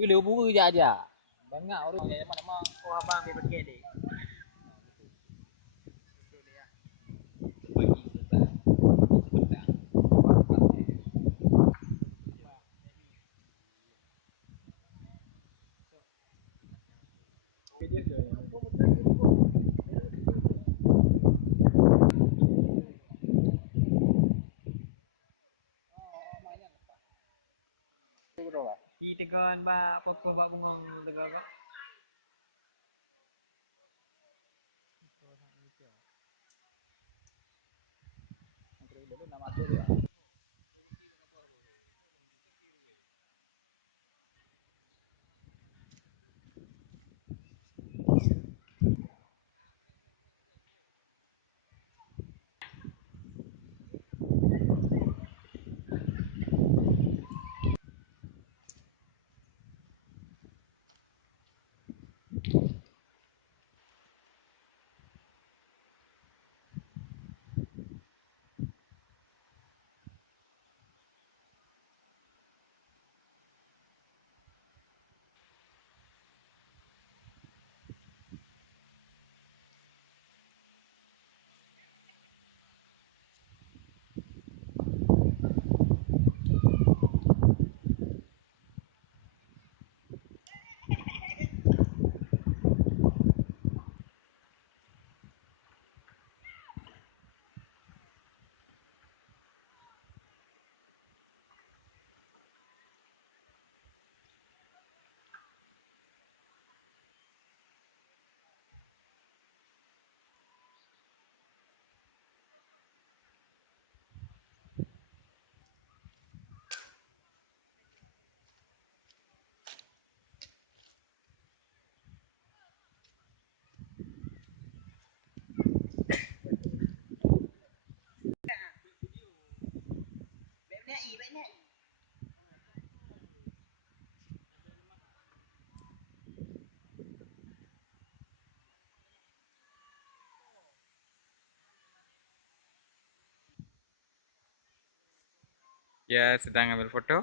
Liu buru je aja. Banyak orang yang mana-mana. Oh, abang dia pergi deh. Di tegon ba pokok ba bungong tegon ba. Dulu nama tu dia. Ya, sedang ambil foto.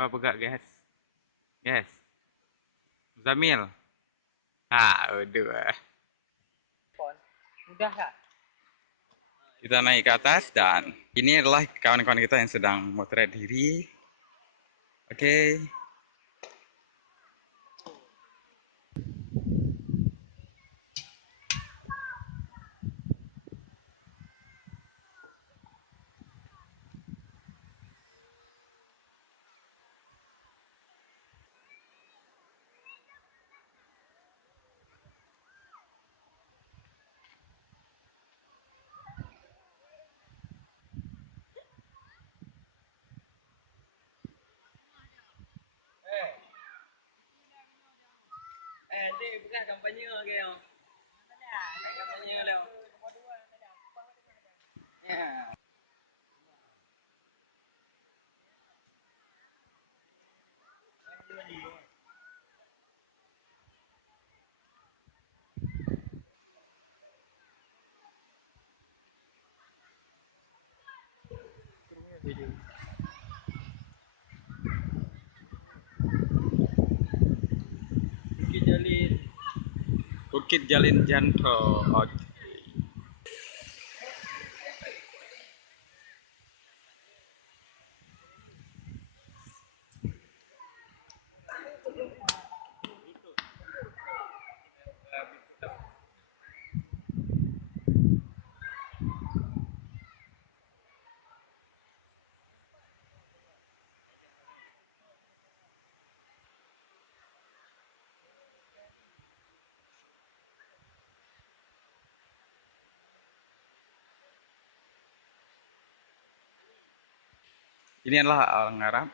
Apa pegak, guys? Guys. Zamil. Udah. Sudah tak? Kita naik ke atas dan ini adalah kawan-kawan kita yang sedang motret diri. Oke. Ni bukan kampanye ke yang. Kampanye leo. Ya. Bukit Jalil. Bukit Jalin Janto. Oke. Ini adalah orang Arab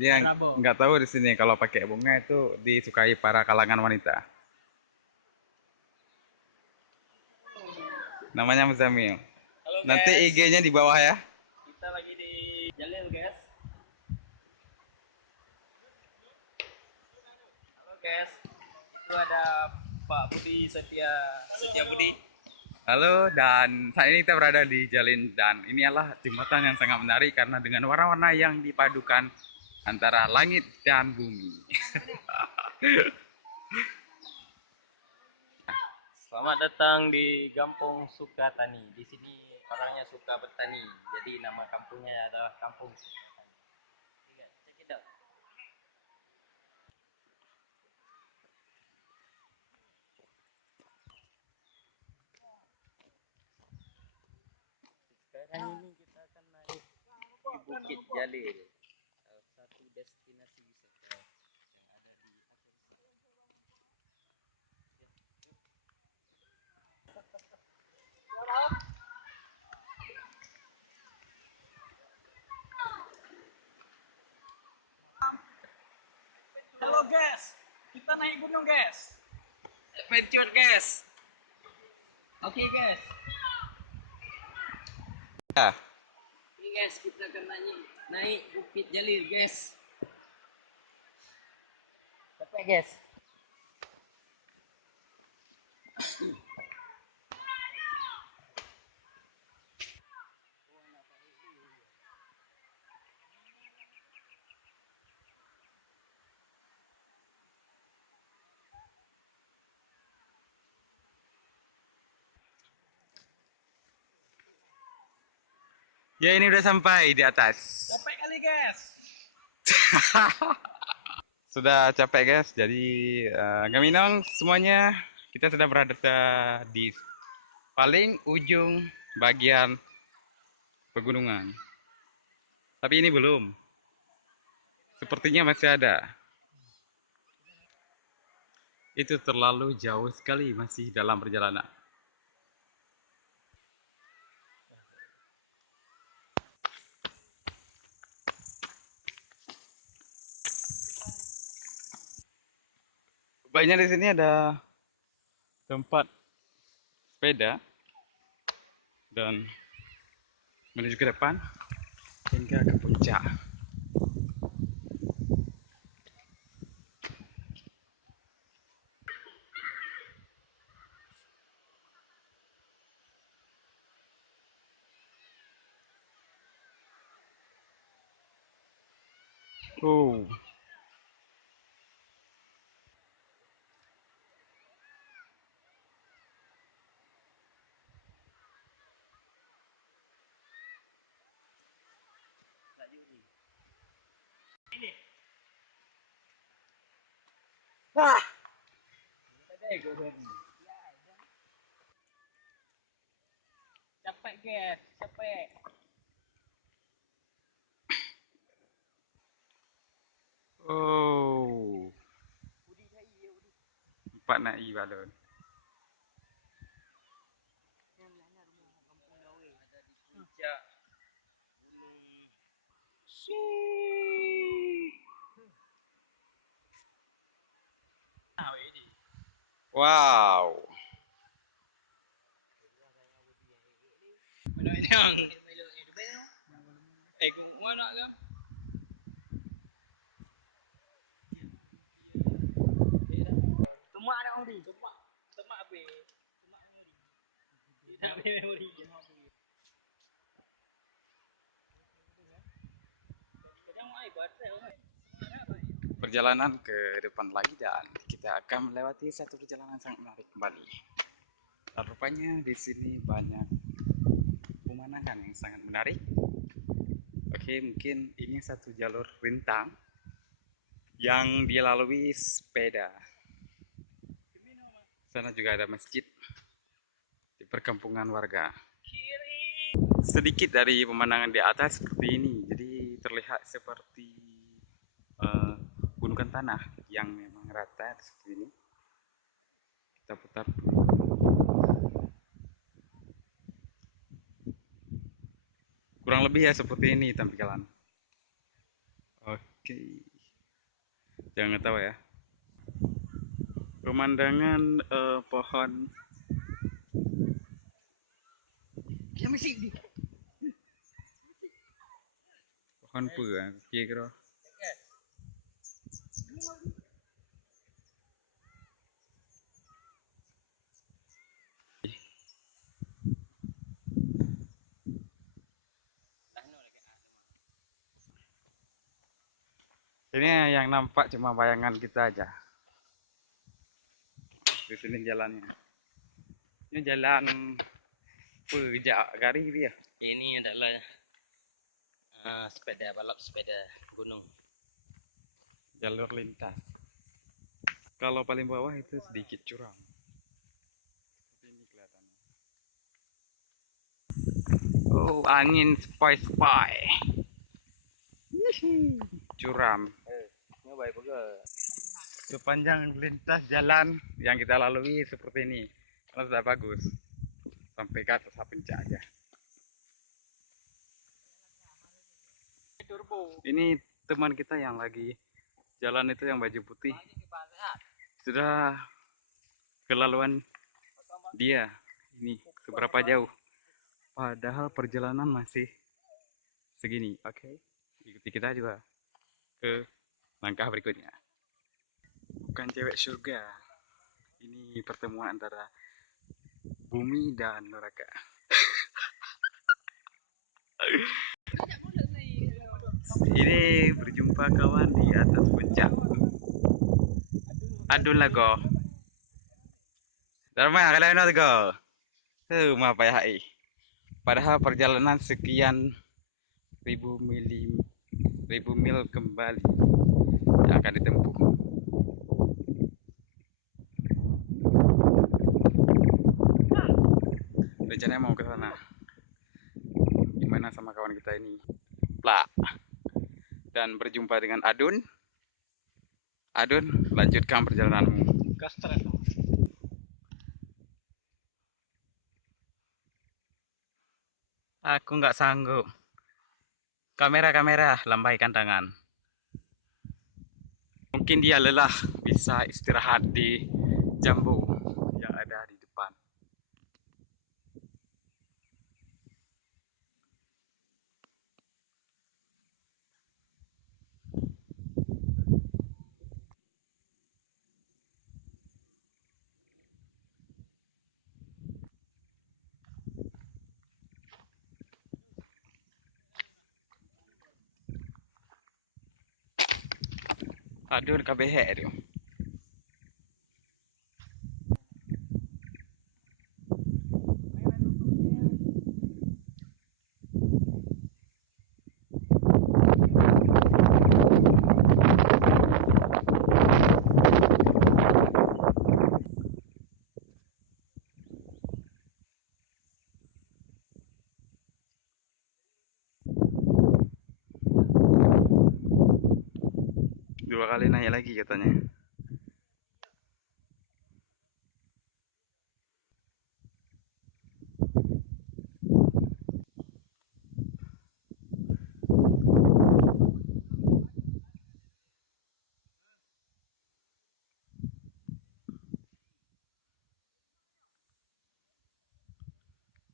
Dia Rabo. nggak tahu di sini kalau pakai bunga itu disukai para kalangan wanita. Namanya Muzamil. Halo Nanti guys, IG-nya di bawah ya. kita lagi di Jalil guys. Halo guys, itu ada Pak Budi Setia Budi. Halo, dan saat ini kita berada di Jalin dan ini adalah jembatan yang sangat menarik karena dengan warna-warna yang dipadukan antara langit dan bumi. Selamat datang di Kampung Sukatani. Di sini orangnya suka bertani, jadi nama kampungnya adalah Kampung Sukatani. Check it out. Sekarang ini kita akan naik di Bukit Jalil, salah satu destinasi wisata yang ada di Aceh. Halo guys, kita naik gunung guys. Adventure guys. Oke guys. Ya, Oke guys, kita akan naik Bukit Jalil guys. Capek guys. ya ini udah sampai di atas. Capek kali guys. Sudah capek guys, jadi Gaminong semuanya kita sudah berada di paling ujung bagian pegunungan. Tapi ini belum. Sepertinya masih ada. Itu terlalu jauh sekali masih dalam perjalanan. Banyak di sini ada tempat sepeda dan menuju ke depan hingga ke puncak. Oh, Wah. Capek guys, capek. oh, empat naik balon. Puncak Gunung Wow. kung ano alam. Tumak na ako rin. Tumak apa? Tumak mo rin. Tidak memori. Kadang mo ay bata. Perjalanan ke depan lagi dan kita akan melewati satu perjalanan sangat menarik kembali. Dan rupanya di sini banyak pemandangan yang sangat menarik. Oke, mungkin ini satu jalur rintang yang dilalui sepeda. Sana juga ada masjid di perkampungan warga. Sedikit dari pemandangan di atas seperti ini, jadi terlihat seperti gundukan tanah yang memang rata seperti ini. Kita putar. Kurang lebih ya seperti ini tampilan. Oke. Oke, jangan tahu ya. Pemandangan pohon. Ya masih di. Pohon pua, kira. Ini yang nampak cuma bayangan kita aja. Di sini jalannya. Ini jalan pejak gari dia. Ini adalah sepeda balap sepeda gunung. Jalur lintas. Kalau paling bawah itu sedikit curam. Ini kelihatannya. Oh, angin sepoi-sepoi. Curam. Nyoba juga. Sepanjang lintas jalan yang kita lalui seperti ini. Karena sudah bagus. Sampai ke atas puncak aja. Ini teman kita yang lagi jalan itu yang baju putih. Sudah kelaluan dia. Ini seberapa jauh. Padahal perjalanan masih segini. Oke. Ikuti kita juga ke langkah berikutnya. Bukan cewek surga. Ini pertemuan antara bumi dan neraka. Ini berjumpa kawan di atas puncak. Adun lah go. Dharma kalian not go. Apa ya hai. Padahal perjalanan sekian ribu mil kembali yang akan ditempuh. Rencananya mau ke sana. Gimana sama kawan kita ini? Plak. Dan berjumpa dengan Adun. Adun, lanjutkan perjalananmu. Gas terus. Aku nggak sanggup. Kamera, lambaikan tangan. Mungkin dia lelah, bisa istirahat di jambu yang ada di depan. Adun KBH dia. Dua kali naik lagi katanya.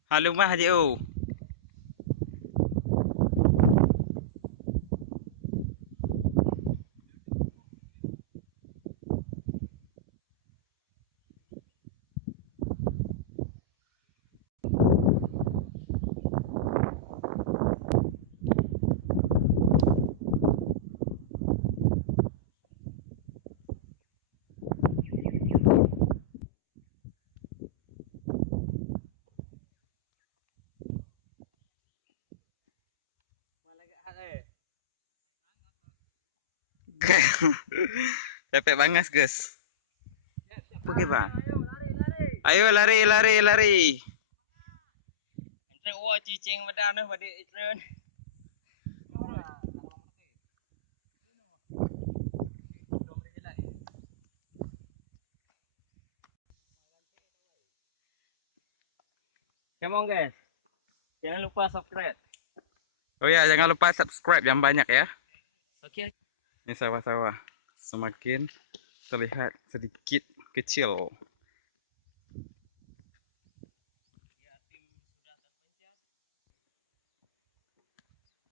Halo mah Haji O. Pepe bangas guys. Oke bang. Ayo lari. Entre cicing badan pada itren. Come on guys. Jangan lupa subscribe. Oh ya, jangan lupa subscribe yang banyak ya. Oke. Ini sawah-sawah semakin terlihat sedikit kecil.